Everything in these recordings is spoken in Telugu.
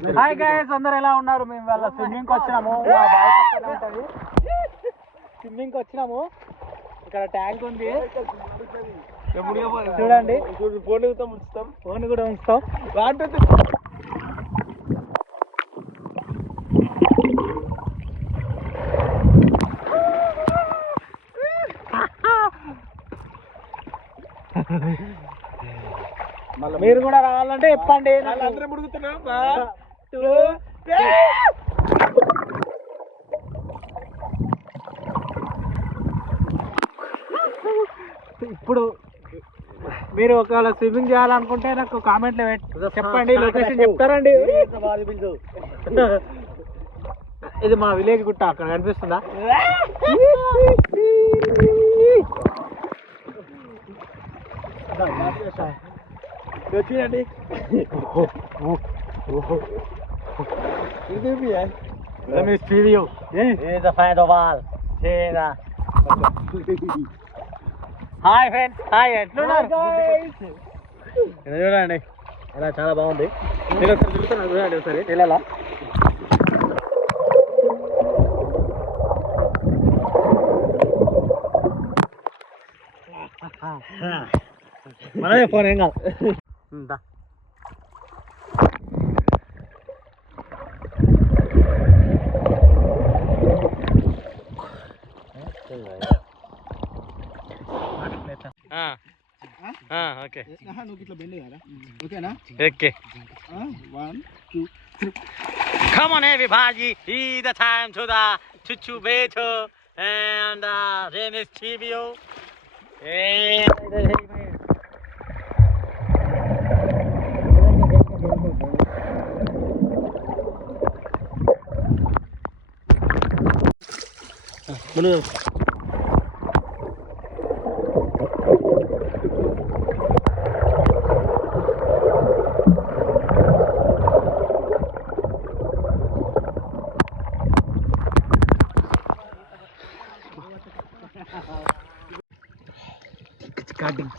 హాయ్ గైస్, అందరు ఎలా ఉన్నారు? మేము వాళ్ళ స్విమ్మింగ్కి వచ్చినాము. స్విమ్మింగ్కి వచ్చినాము. ఇక్కడ ట్యాంక్ ఉంది చూడండి. ఫోన్ కూడా ఉంచుతాం. మీరు కూడా రావాలంటే చెప్పండి. ఇప్పుడు మీరు ఒకవేళ స్విమ్మింగ్ చేయాలనుకుంటే నాకు కామెంట్లో చెప్పండి, లొకేషన్ చెప్తారండి. ఇది మా విలేజ్ గుట్ట, అక్కడ కనిపిస్తుందా? వచ్చిందండి. Hi friends, hi. ఎట్లున్నారు? చూడండి ఇలా చాలా బాగుంది. నేను ఒకసారి చూస్తాను, చూడండి ఒకసారి నెలలా. మనమే ఫోన్ ఏం కాదు. ఓకే, నువ్వు ఇట్లా బెండ్ కదా. ఓకేనా? Okay. 1 2 3. Come on everybody, it's the time to the chuchu beto and Remis TVO. Cutting.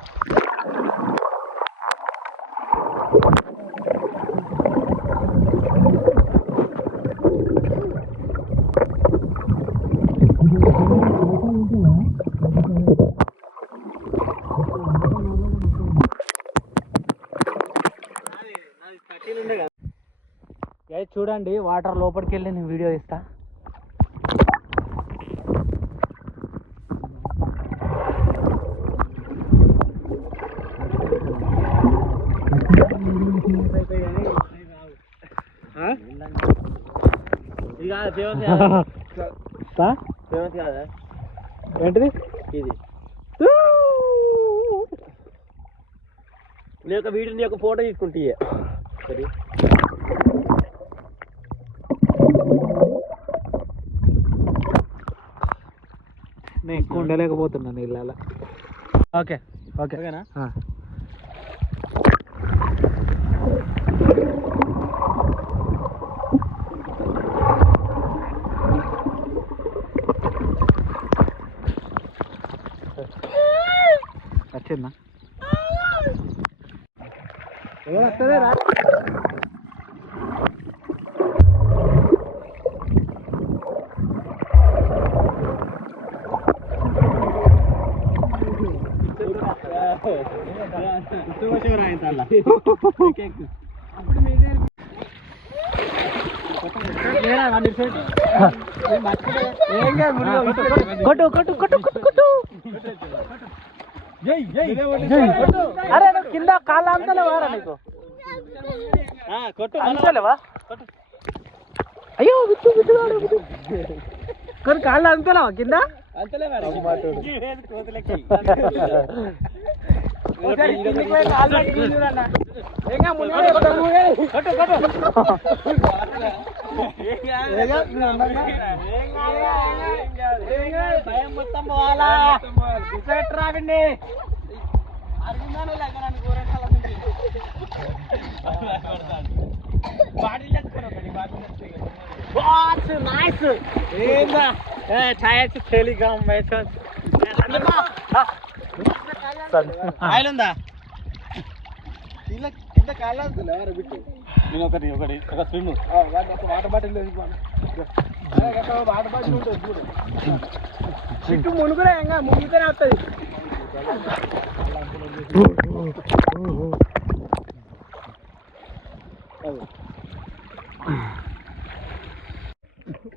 చూడండి, వాటర్ లోపలికి వెళ్ళి నేను వీడియో ఇస్తా. ఏంటిది ఇది? నీ యొక్క వీడియో, నీ యొక్క ఫోటో తీసుకుంటే సరే. నేను ఎక్కువ ఉండలేకపోతున్నాను ఇళ్ళ. ఓకే ఓకే, ఓకేనా? వచ్చిందా? ఎవరు వస్తుంది రా? కొట్టు కొట్టు కొట్టు కొట్టు. అరే నువ్వు కింద కాళ్ళ అంతలేవారా? నీకు కొట్టు అంతలేవా? అయ్యో కొన్ని కాళ్ళ అంతలేవా కింద? భయం మొత్తం పోవాలా? రావండి. నైస్. ఏందా టైర్స్ టెలికామ్ ఆయిల్ ఉందా? కింద కాళ్ళ బిట్టు నేను ఒక swim water bottle water bottle ఉంటుంది చూడు చుట్టూ మునుగురే ఇంకా మునిగితేనే వస్తుంది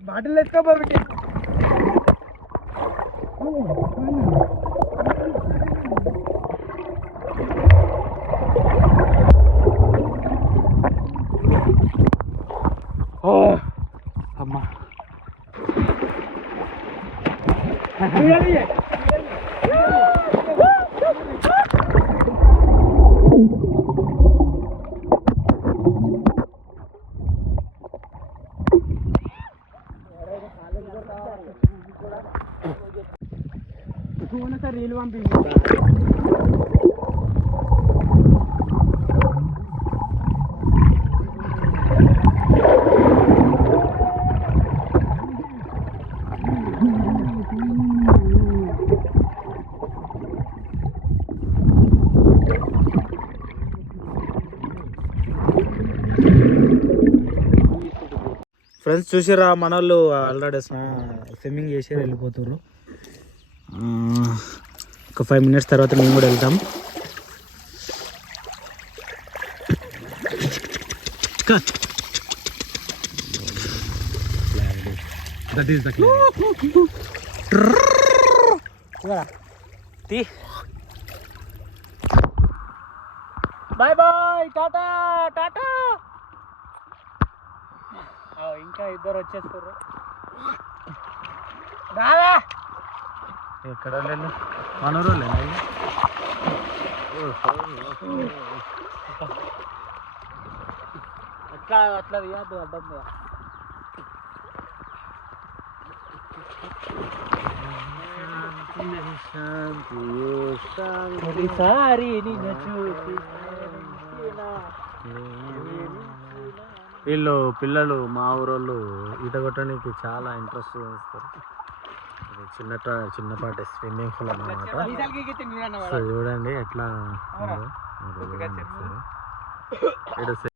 బాటిల్ ఎత్తుకోబోబెట్టి అమ్మా సార్ రీలు పంపి ఫ్రెండ్స్ చూసిరా మన వాళ్ళు ఆల్రెడీ స్విమ్మింగ్ చేసి వెళ్ళిపోతారు. ఒక 5 minutes తర్వాత మేము కూడా వెళ్తాం. That is the bye bye tata tata. ఇంకా ఇద్దరు వచ్చేస్తారు రావా ఎక్కడ మన రోజులే అట్లా అట్లా తీయద్దు అడ్డం మీద ఒకసారి నిన్ను చూసి వీళ్ళు పిల్లలు మా ఊరోళ్ళు ఈత కొట్టడానికి చాలా ఇంట్రెస్ట్ చూపిస్తారు. చిన్నపాటి స్విమ్మింగ్ పూల్ అన్నమాట. సో చూడండి ఎట్లా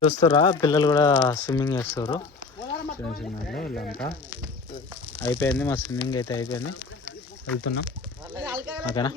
చూస్తారా పిల్లలు కూడా స్విమ్మింగ్ చేస్తారు. చిన్న వీళ్ళంతా అయిపోయింది. మా స్విమ్మింగ్ అయితే అయిపోయింది. వెళ్తున్నాం ఓకేనా.